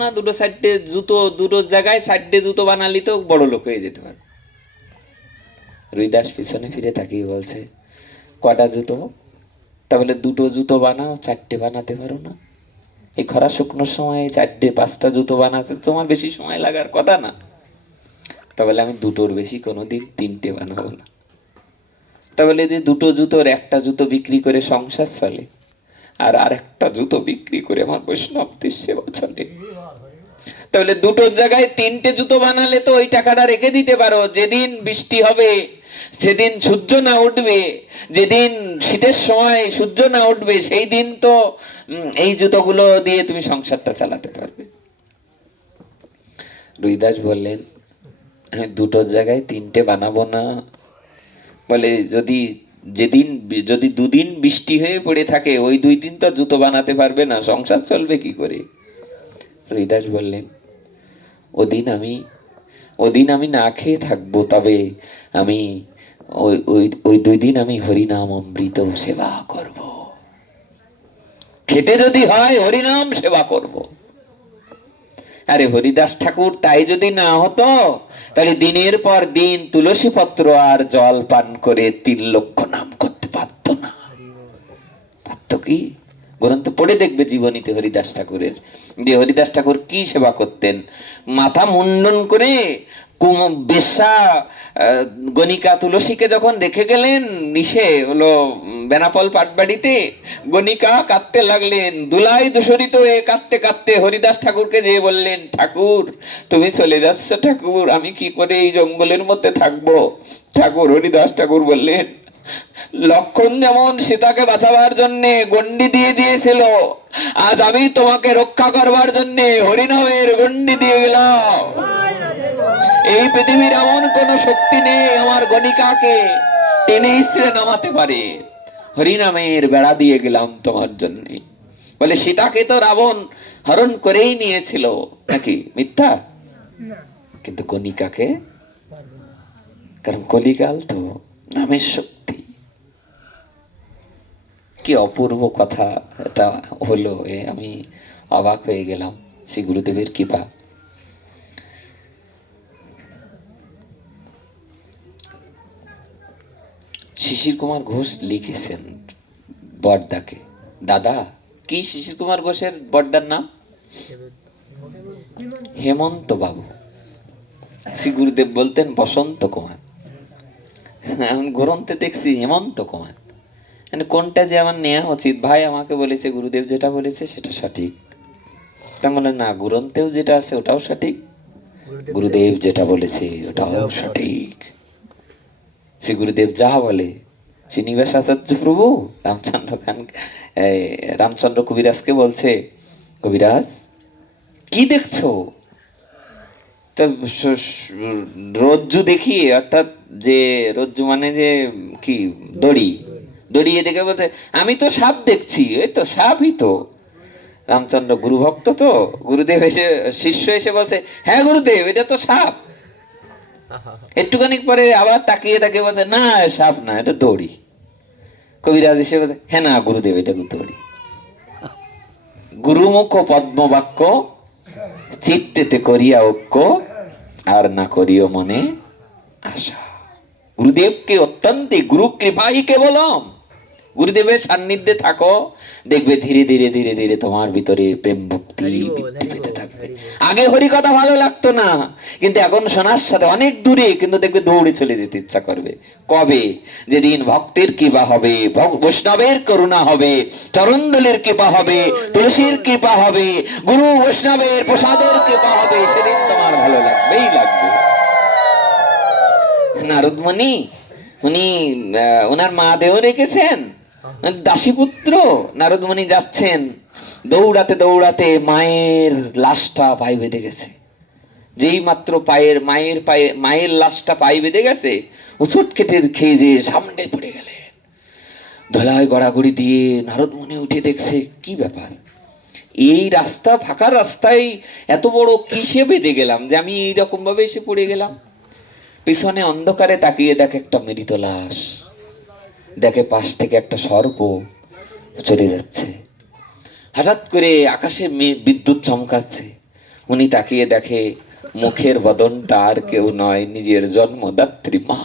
না? দুটো সাইডে জুতো, দুটো জায়গায় সাইডে জুতো বানালি তো বড় লোক হয়ে যেতে পারো। রুইদাস পিছনে ফিরে তাকিয়ে বলছে, কটা জুতো? তা বলে, দুটো জুতো বানাও, চারটে বানাতে পারো না? এই খরা শুকনোর সময় চারটে পাঁচটা জুতো বানাতে তোমার বেশি সময় লাগার কথা না। তা বলে, আমি দুটোর বেশি কোনোদিন তিনটে বানাবো না। তা বলে, যে দুটো জুতোর একটা জুতো বিক্রি করে সংসার চলে, আর আরেকটা জুতো বিক্রি করে আমার বৈষ্ণবদের সেবা চলে। তাহলে দুটোর জায়গায় তিনটে জুতো বানালে তো ওই টাকাটা রেখে দিতে পারো। যেদিন বৃষ্টি হবে, সেদিন সূর্য না উঠবে, যেদিন শীতের সময় সূর্য না উঠবে, সেই দিন তো এই জুতোগুলো দিয়ে তুমি সংসারটা চালাতে পারবে। রুইদাস বললেন, আমি দুটোর জায়গায় তিনটে বানাবো না। বলে, যদি দুদিন বৃষ্টি হয়ে পড়ে থাকে, ওই 2 দিন তো জুতো বানাতে পারবে না, সংসার চলবে কি করে? রুইদাস বললেন, ওদিন আমি না খেয়ে থাকবো, তবে আমি ওই ওই ওই 2 দিন আমি হরিনাম অমৃত সেবা করব। খেতে যদি হয় হরিনাম সেবা করব। আরে হরিদাস ঠাকুর তাই যদি না হতো, তাহলে দিনের পর দিন তুলসী পত্র আর জল পান করে 3 লক্ষ নাম করতে পারতো না। পারত কি? গ্রন্থ পড়ে দেখবে জীবনীতে হরিদাস ঠাকুরের, যে হরিদাস ঠাকুর কি সেবা করতেন। মাথা মুন্ডন করে বেশ্যা গণিকা তুলসীকে যখন রেখে গেলেন নিশে হলো বেনাপোল পাটবাড়িতে, গণিকা কাঁদতে লাগলেন, দুলাই দূষরিত হয়ে কাঁদতে কাঁদতে হরিদাস ঠাকুরকে যেয়ে বললেন, ঠাকুর তুমি চলে যাচ্ছ ঠাকুর, আমি কি করে এই জঙ্গলের মধ্যে থাকবো? হরিদাস ঠাকুর বললেন, লক্ষণ যেমন সীতাকে বাঁচাবার জন্য গন্ডি দিয়ে দিয়েছিল, আজ আমি তোমাকে রক্ষা করবার জন্য হরিনামের গন্ডি দিয়ে গেলাম। এই পৃথিবীর এমন কোন শক্তি নেই আমার গণিকাকে টেনে ইসড়ে নামাতে পারে। হরিনামের বেড়া দিয়ে গেলাম তোমার জন্য। বলে, সীতাকে তো রাবণ হরণ করেই নিয়েছিল, নাকি মিথ্যা? কিন্তু গণিকাকে, কারণ কলিকাল তো নামের শক্তি। কি অপূর্ব কথা এটা হলো, আমি অবাক হয়ে গেলাম। শ্রী গুরুদেবের কৃপা। শিশির কুমার ঘোষ লিখেছেন বড়দাকে, দাদা কি শিশির কুমার ঘোষের বড়দার নাম? হেমন্ত বাবু। শ্রী গুরুদেব বলতেন বসন্ত কুমার। এখন গ্রন্থে দেখছি হেমন্ত কুমার। কোনটা যে আমার নেওয়া উচিত? ভাই আমাকে বলেছে গুরুদেব যেটা বলেছে সেটা সঠিক। তা বলে, না, গ্রন্থেও যেটা আছে ওটাও সঠিক, গুরুদেব যেটা বলেছে ওটাও সঠিক। শ্রী গুরুদেব যা বলে, শ্রীনিবাস আচার্য প্রভু রামচন্দ্র কবিরাজকে বলছে, কবিরাজ কি দেখছো? রজ্জু দেখি, অর্থাৎ যে রজ্জু মানে যে কি, দড়ি, দড়িয়ে দেখে বলছে, আমি তো সাপ দেখছি। এই তো সাপই তো। রামচন্দ্র গুরুভক্ত তো, গুরুদেব এসে, শিষ্য এসে বলছে, হ্যাঁ গুরুদেব এটা তো সাপ। একটুখানি পরে আবার তাকিয়ে তাকিয়ে বলছে, না সাপ না, এটা দড়ি। কবিরাজ এসে বলছে, হ্যাঁ না গুরুদেব এটা দড়ি। গুরুমুখ পদ্ম বাক্য, চিত্তেতে করিয়া ঐক্য, আর না করিও মনে আশা। গুরুদেবকে অত্যন্ত গুরু কৃপাই কেবলম। গুরুদেবের সান্নিধ্যে থাকো, দেখবে ধীরে ধীরে ধীরে ধীরে তোমার ভিতরে প্রেম ভক্তি বৃদ্ধি পেতে থাকবে। আগে হরি কথা ভালো লাগতো না, কিন্তু এখন শোনার সাথে অনেক দূরে, কিন্তু দেখবে দৌড়ে চলে যেতে ইচ্ছা করবে। কবে? যেদিন ভক্তের কৃপা হবে, বৈষ্ণবের করুণা হবে, চরণদলের কৃপা হবে, তুলসীর কৃপা হবে, গুরু বৈষ্ণবের প্রসাদের কৃপা হবে, সেদিন তোমার ভালো লাগবেই লাগবে। নারদমণি উনি ওনার মা দেহ রেখেছেন, দাসীপুত্র। নারদমণি যাচ্ছেন, দৌড়াতে দৌড়াতে মায়ের লাশটা পায়ে বেঁধে গেছে। যেই মাত্র মায়ের লাশটা পায়ে বেঁধে গেছে, উছুট কেটে খেয়ে যে সামনে পড়ে গেলেন। ধোলায় গড়াগড়ি দিয়ে নারদমণি উঠে দেখছে, কি ব্যাপার, এই রাস্তা, ফাঁকা রাস্তায় এত বড় কিসে বেঁধে গেলাম যে আমি এইরকম ভাবে এসে পড়ে গেলাম। পিছনে অন্ধকারে তাকিয়ে দেখে একটা মৃত লাশ, দেখে পাশ থেকে একটা সর্প চলে যাচ্ছে। হঠাৎ করে আকাশে বিদ্যুৎ চমকাচ্ছে, উনি তাকিয়ে দেখে মুখের বদনটা আর কেউ নয়, নিজের জন্মদাত্রী মা।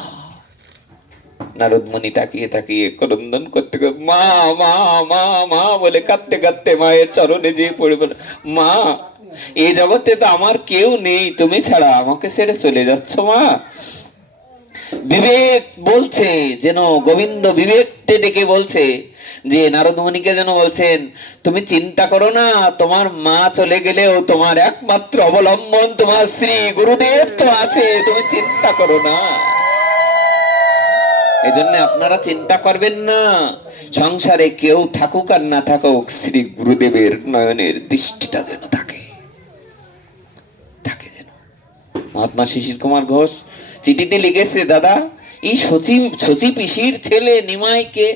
নারদ মুনি তাকিয়ে তাকিয়ে ক্রন্দন করতে মা মা মা মা বলে কাঁদতে কাঁদতে মায়ের চরণে যেয়ে পড়ে বলে, মা এই জগতে তো আমার কেউ নেই, তুমি ছাড়া আমাকে ছেড়ে চলে যাচ্ছ মা। বিবেক বলছে, যেন গোবিন্দ বিবেককে ডেকে বলছে যে নারদ মুনিকে যেন বলছেন, তুমি চিন্তা করো না, তোমার মা চলে গেলেও তোমার একমাত্র অবলম্বন তোমার শ্রী গুরুদেব তো আছে, তুমি চিন্তা করো না। এই জন্য আপনারা চিন্তা করবেন না, সংসারে কেউ থাকুক আর না থাকুক, শ্রী গুরুদেবের নয়নের দৃষ্টিটা যেন থাকে থাকে যেন। মহাত্মা শিশির কুমার ঘোষ চিঠিতে লিখেছে, দাদা এই সচি পিসির ছেলে নিমাইকে,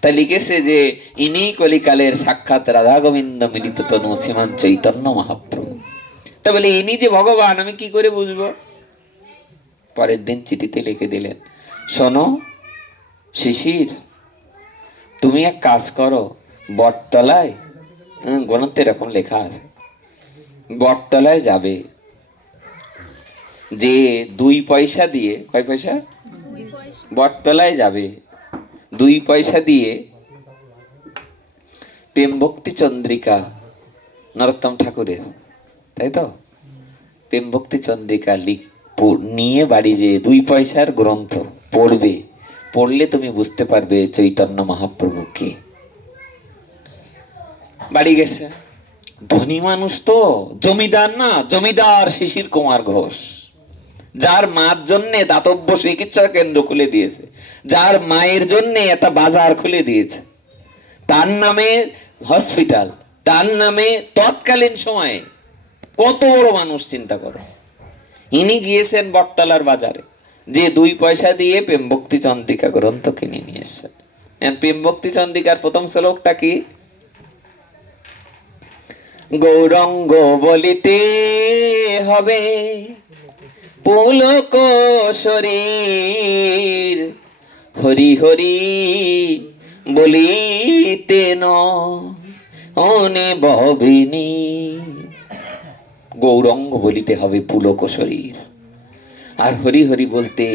তা লিখেছে যে ইনি কলিকালের সাক্ষাৎ রাধা গোবিন্দ মিলিত তনু শ্রীমান চৈতন্য মহাপ্রভু। তা বলে ইনি যে ভগবান আমি কি করে বুঝবো? পরের দিন চিঠিতে লিখে দিলেন, শোনো শিশির, তুমি এক কাজ করো, বটতলায়, গ্রন্থে এরকম লেখা আছে, বটতলায় যাবে, যে 2 পয়সা দিয়ে, কয় পয়সা? বটতলায় যাবে, 2 পয়সা দিয়ে প্রেম ভক্তি চন্দ্রিকা নরোত্তম ঠাকুরের, তাই তো, প্রেম ভক্তি চন্দ্রিকা নিয়ে বাড়ি যে 2 পয়সার গ্রন্থ পড়বে, পড়লে তুমি বুঝতে পারবে চৈতন্য মহাপ্রভু কে। বাড়ি গেছে, ধনী মানুষ তো, জমিদার না, জমিদার শিশির কুমার ঘোষ, যার মার জন্য দাতব্য চিকিৎসা কেন্দ্র খুলে দিয়েছে, যার মায়ের জন্য একটা বাজার খুলে দিয়েছে, তার নামে হসপিটাল, তার নামে তৎকালীন সময়ে কত বড় মানুষ চিন্তা করো। ইনি গিয়েছেন বটতলার বাজারে, যে 2 পয়সা দিয়ে প্রেম ভক্তি চন্দ্রিকা গ্রন্থ কিনে নিয়ে এসছেন। প্রেম ভক্তি চন্দ্রিকার প্রথম শ্লোকটা কি? গৌরঙ্গ বলিতে হবে পুলক শরীর, হরি হরি বলিতে ননে ভবিনী। গৌরঙ্গ বলিতে হবে পুলক শরীর, আর হরি হরি বলতে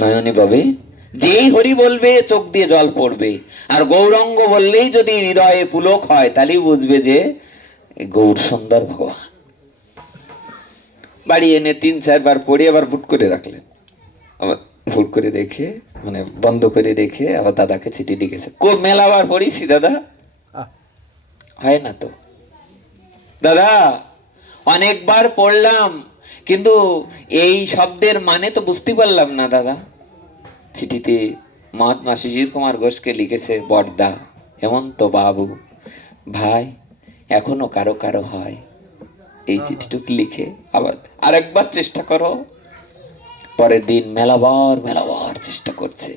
নয়নে ববে। যেই হরি বলবে চোখ দিয়ে জল পড়বে, আর গৌরঙ্গ বললেই যদি হৃদয়ে পুলক হয়, তাহলেই বুঝবে যে গৌর সুন্দর ভগবান। বাড়ি এনে 3-4 বার পড়ে আবার বুট করে রাখলেন, আবার ফুট করে রেখে, মানে বন্ধ করে রেখে আবার দাদাকে চিঠি লিখেছে, মেলাবার পড়িছি দাদা, হয় না তো দাদা, অনেকবার পড়লাম কিন্তু এই শব্দের মানে তো বুঝতে পারলাম না দাদা। চিঠিতে মহাত্মা শিশির কুমার ঘোষকে লিখেছে, বড়দা হেমন্ত বাবু ভাই, এখনো কারো কারো হয়। এই চিঠিটুকু লিখে আবার আরেকবার চেষ্টা করো। পরের দিন মেলাবার চেষ্টা করছে,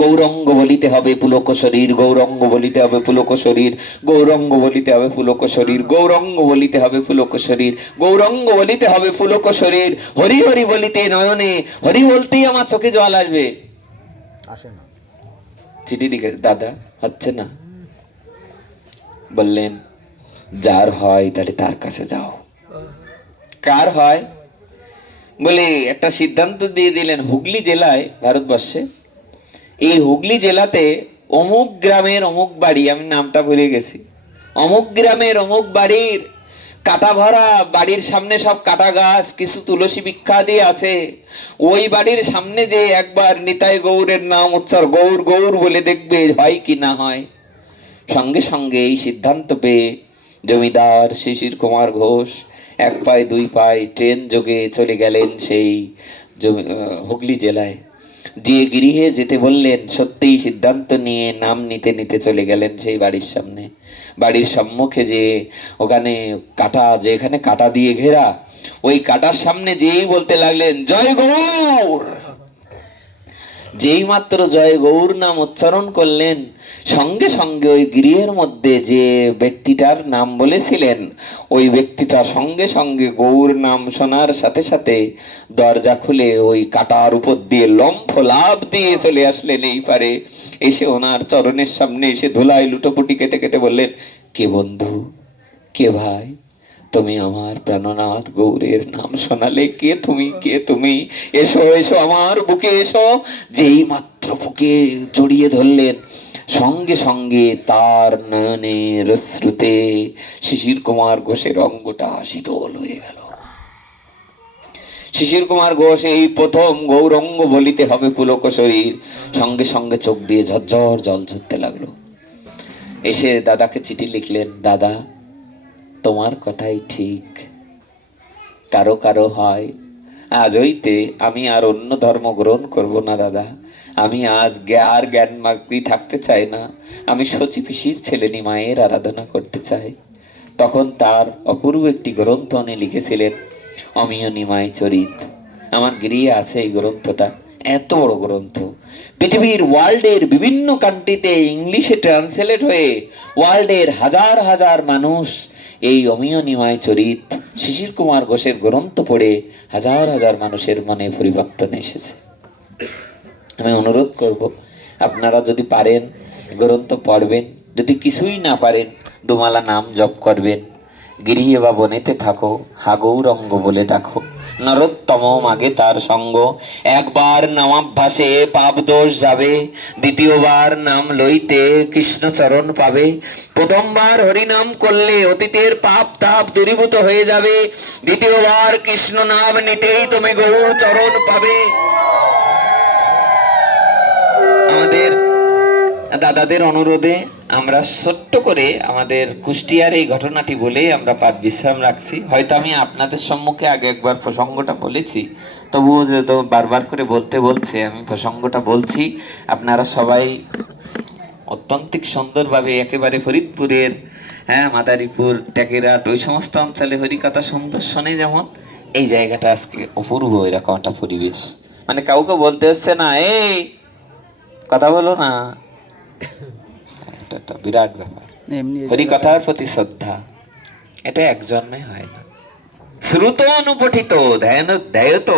গৌরঙ্গ বলিতে হবে পুলক শরীর, গৌরঙ্গ বলিতে হবে পুলক শরীর, গৌরঙ্গ বলিতে হবে পুলক শরীর, গৌরঙ্গ বলিতে হবে পুলক শরীর, গৌরঙ্গ বলিতে হবে পুলক শরীর, হরি হরি বলিতে নয়নে, হরি বলতেই আমার চোখে জল আসবে, আসে না। চিঠি লিখে, দাদা হচ্ছে না। বললেন যার হয় তাহলে তার কাছে যাও। কার হয় বলে একটা সিদ্ধান্ত দিয়ে দিলেন, হুগলি জেলায়, ভারতবর্ষে, এই হুগলি জেলাতে অমুক গ্রামের অমুক বাড়ি, আমি নামটা ভুলে গেছি, অমুক গ্রামের অমুক বাড়ির কাটা ভরা, বাড়ির সামনে সব কাটা গাছ, কিছু তুলসী বিখ্যাতি আছে, ওই বাড়ির সামনে যে একবার নিতাই গৌরের নাম উচ্চার গৌর গৌর বলে দেখবে হয় কি না হয়। সঙ্গে সঙ্গে এই সিদ্ধান্ত পেয়ে জমিদার শিশির কুমার ঘোষ 1 পায়ে 2 পায়ে ট্রেন যোগে চলে গেলেন সেই হুগলি জেলায়। যে গৃহে যেতে বললেন, সত্যিই সিদ্ধান্ত নিয়ে নাম নিতে নিতে চলে গেলেন সেই বাড়ির সামনে। বাড়ির সম্মুখে যে ওখানে কাটা, যেখানে কাটা দিয়ে ঘেরা, ওই কাটার সামনে যেই বলতে লাগলেন জয় গৌর। যেই মাত্র জয় গৌর নাম উচ্চারণ করলেন, সঙ্গে সঙ্গে ওই গৃহের মধ্যে যে ব্যক্তিটার নাম বলেছিলেন, ওই ব্যক্তিটা সঙ্গে সঙ্গে গৌর নাম শোনার সাথে সাথে দরজা খুলে ওই কাটার উপর দিয়ে লম্ফ লাভ দিয়ে চলে আসলেন এই পারে। এসে ওনার চরণের সামনে এসে ধুলায় লুটোপুটি কেটে কেটে বললেন, কে বন্ধু, কে ভাই, তুমি আমার প্রাণনাথ গৌরের নাম শোনালে, কে তুমি, কে তুমি, এসো এসো আমার বুকে এসো। যেই মাত্র বুকে জড়িয়ে ধরলেন, সঙ্গে সঙ্গে তার নয়নের শ্রুতে শিশির কুমার ঘোষের অঙ্গটা শীতল হয়ে গেল। শিশির কুমার ঘোষ এই প্রথম গৌরঙ্গ বলিতে হবে পুলক শরীর, সঙ্গে সঙ্গে চোখ দিয়ে ঝরঝর জল ঝরতে লাগলো। এসে দাদাকে চিঠি লিখলেন, দাদা তোমার কথাই ঠিক, কারো কারো হয়, আজ হইতে আমি আর অন্য ধর্ম গ্রহণ করব না দাদা, আমি আজ আর জ্ঞান মাগ্রী থাকতে চাই না, আমি শচী পিসির ছেলে নিমাইয়ের আরাধনা করতে চাই। তখন তার অপূর্ব একটি গ্রন্থ উনি লিখেছিলেন, অমিয় নিমাই চরিত। আমার গৃহে আছে এই গ্রন্থটা, এত বড় গ্রন্থ, পৃথিবীর ওয়ার্ল্ডের বিভিন্ন কান্ট্রিতে ইংলিশে ট্রান্সলেট হয়ে ওয়ার্ল্ডের হাজার হাজার মানুষ এই অমিয় নিমাই চরিত শিশির কুমার ঘোষের গ্রন্থ পড়ে হাজার হাজার মানুষের মনে পরিবর্তন এসেছে। আমি অনুরোধ করব, আপনারা যদি পারেন গ্রন্থ পড়বেন, যদি কিছুই না পারেন দুমালা নাম জপ করবেন। গৃহে বা বনেতে থাকো, হা গৌরঙ্গ বলে ডাকো, নরোত্তম মাগে তার সঙ্গ। একবার নামাভ্যাসে পাপ দোষ যাবে, দ্বিতীয়বার নাম লইতে কৃষ্ণ চরণ পাবে। প্রথমবার হরিনাম করলে অতীতের পাপ তাপ দূরীভূত হয়ে যাবে, দ্বিতীয়বার কৃষ্ণ নাম নিতেই তুমি গৌর চরণ পাবে। আমাদের দাদাদের অনুরোধে আমরা ছোট্ট করে আমাদের কুষ্টিয়ার এই ঘটনাটি বলেই আমরা পাঠ বিশ্রাম রাখছি। হয়তো আমি আপনাদের সম্মুখে আগে একবার প্রসঙ্গটা বলেছি, তবুও যেহেতু বারবার করে বলছে আমি প্রসঙ্গটা বলছি। আপনারা সবাই অত্যন্ত সুন্দরভাবে একেবারে ফরিদপুরের, হ্যাঁ, মাদারীপুর, টেকেরাট, ওই সমস্ত অঞ্চলে হরিকথা সুন্দর শোনে, যেমন এই জায়গাটা আজকে অপূর্ব এরকম একটা পরিবেশ। মানে কাউকে বলতে হচ্ছে না এই কথা বলো না, এটা একটা বিরাট ব্যাপার। হরিকথার প্রতি শ্রদ্ধা, এটা এক জন্মে হয় না। শ্রুত অনুপঠিত ধ্যায়ত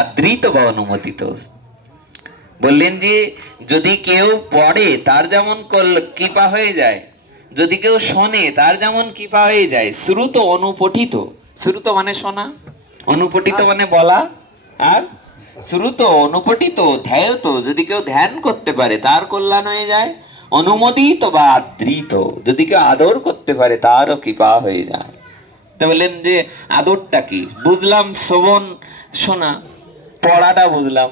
আদৃত বা অনুমোদিত। বললেন যে যদি কেউ পড়ে তার যেমন কৃপা হয়ে যায়, যদি কেউ শোনে তার যেমন কৃপা হয়ে যায়। শ্রুত অনুপঠিত, শ্রুত মানে শোনা, অনুপঠিত মানে বলা, আর শ্রুত অনুপঠিত ধ্যায়ত, যদি কেউ ধ্যান করতে পারে তার কল্যাণ হয়ে যায়। অনুমোদিত বা আদৃত, যদি কেউ আদর করতে পারে তারও কৃপা হয়ে যায়। তা বললেন যে আদরটা কি? বুঝলাম শ্রবণ শোনা, পড়াটা বুঝলাম,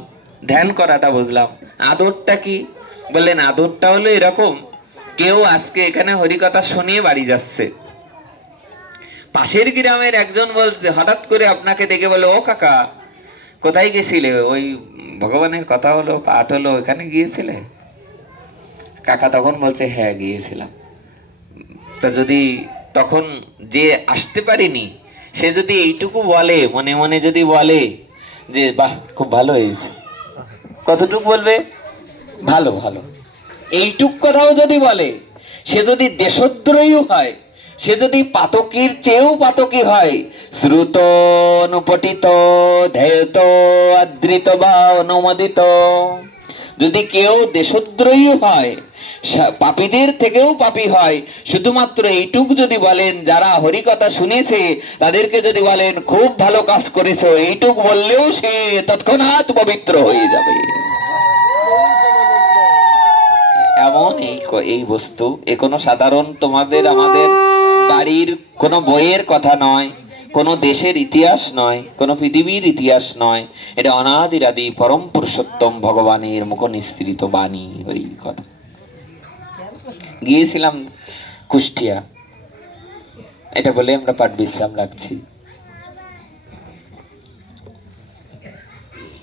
ধ্যান করাটা বুঝলাম, আদরটা কি? বললেন আদরটা হলো এরকম, কেউ আজকে এখানে হরিকথা শুনিয়ে বাড়ি যাচ্ছে, পাশের গ্রামের একজন বলছে, হঠাৎ করে আপনাকে দেখে বলে, ও কাকা কোথায় গেছিলে, ওই ভগবানের কথা হলো, পাঠ হলো, ওখানে গিয়েছিলে? কাকা তখন বলছে, হ্যাঁ গিয়েছিলাম। তা যদি তখন যে আসতে পারিনি সে যদি এইটুকু বলে, মনে মনে যদি বলে যে বাহ খুব ভালো হয়েছে, কতটুক বলবে? ভালো ভালো, এইটুক কথাও যদি বলে, সে যদি দেশদ্রোহী হয়, সে যদি পাতকীর চেয়েও পাতকী হয়, শ্রুত অনুপঠিত ধ্যায়ত আদৃত বা অনুমোদিত, যদি কেউ দেশদ্রোহী হয়, পাপীদের থেকেও পাপী হয়, শুধুমাত্র এইটুক যদি বলেন, যারা হরিকথা শুনেছে তাদেরকে যদি বলেন খুব ভালো কাজ করেছো, এইটুক বললেও সে তৎক্ষণাৎ পবিত্র হয়ে যাবে। এমন এই বস্তু, এ কোনো সাধারণ তোমাদের আমাদের বাড়ির কোনো বইয়ের কথা নয়, কোনো দেশের ইতিহাস নয়, কোনো পৃথিবীর ইতিহাস নয়, এটা অনাদিরাদি পরম পুরুষোত্তম ভগবানের মুখ নিঃসৃত বাণী হরি কথা। গিয়েছিলাম কুষ্টিয়া, এটা বলে আমরা পাঠ বিশ্রাম রাখছি।